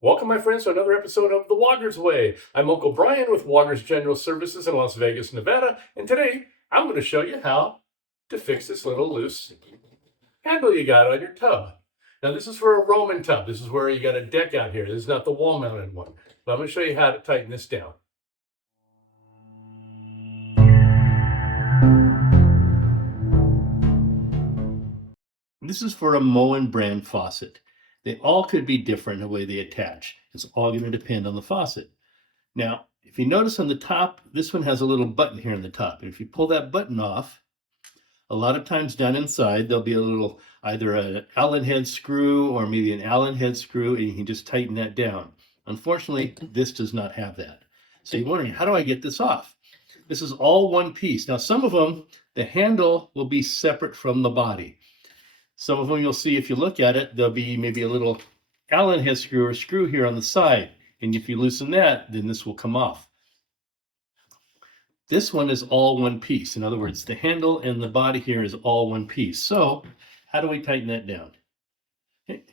Welcome, my friends, to another episode of The Woggers Way. I'm Uncle Brian with Woggers General Services in Las Vegas, Nevada, and today I'm going to show you how to fix this little loose handle you got on your tub. Now, this is for a Roman tub. This is where you got a deck out here. This is not the wall-mounted one. But I'm going to show you how to tighten this down. This is for a Moen brand faucet. They all could be different in the way they attach. It's all going to depend on the faucet. Now, if you notice on the top, this one has a little button here on the top. And if you pull that button off, a lot of times down inside, there'll be a little, either an Allen head screw or maybe an Allen head screw, and you can just tighten that down. Unfortunately, this does not have that. So you're wondering, how do I get this off? This is all one piece. Now, some of them, the handle will be separate from the body. Some of them you'll see, if you look at it, there'll be maybe a little Allen head screw or screw here on the side. And if you loosen that, then this will come off. This one is all one piece. In other words, the handle and the body here is all one piece. So how do we tighten that down? Okay.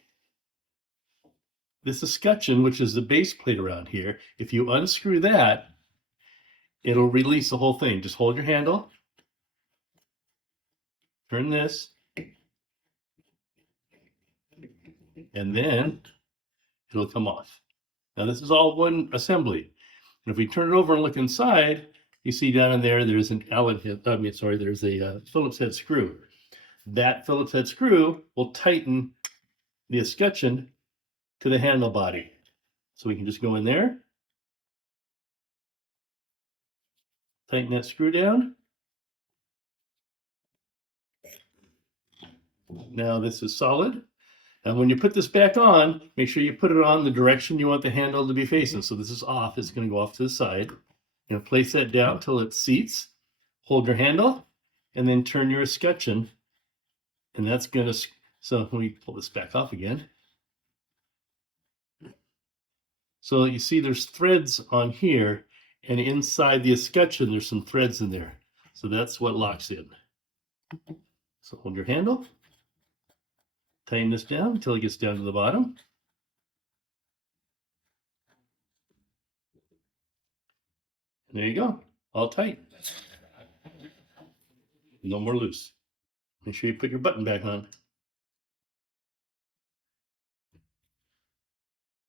This escutcheon, which is the base plate around here, if you unscrew that, it'll release the whole thing. Just hold your handle, turn this, and then it'll come off. Now this is all one assembly. And if we turn it over and look inside, you see down in there, there's an Allen head, there's a Phillips head screw. That Phillips head screw will tighten the escutcheon to the handle body. So we can just go in there, tighten that screw down. Now this is solid. And when you put this back on, make sure you put it on the direction you want the handle to be facing. So this is off, it's going to go off to the side. You're going to place that down till it seats. Hold your handle, and then turn your escutcheon. And that's going to, so let me pull this back off again. So you see there's threads on here, and inside the escutcheon, there's some threads in there. So that's what locks in. So hold your handle. Tighten this down until it gets down to the bottom. And there you go, all tight. No more loose. Make sure you put your button back on.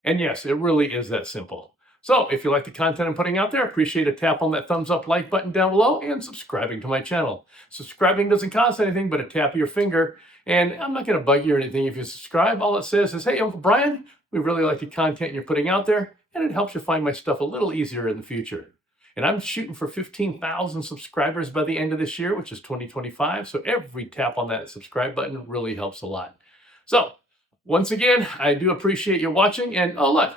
And yes, it really is that simple. So if you like the content I'm putting out there, appreciate a tap on that thumbs up like button down below and subscribing to my channel. Subscribing doesn't cost anything but a tap of your finger. And I'm not going to bug you or anything if you subscribe. All it says is, hey, Uncle Brian, we really like the content you're putting out there, and it helps you find my stuff a little easier in the future. And I'm shooting for 15,000 subscribers by the end of this year, which is 2025. So every tap on that subscribe button really helps a lot. So once again, I do appreciate you watching. And oh, look,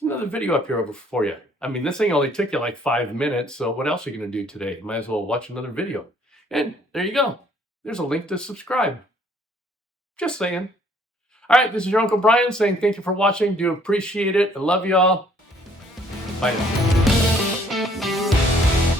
another video up here over for you. I mean, this thing only took you like 5 minutes. So what else are you going to do today? Might as well watch another video. And there you go. There's a link to subscribe. Just saying. All right, this is your Uncle Brian saying thank you for watching. Do appreciate it. I love y'all. Bye now.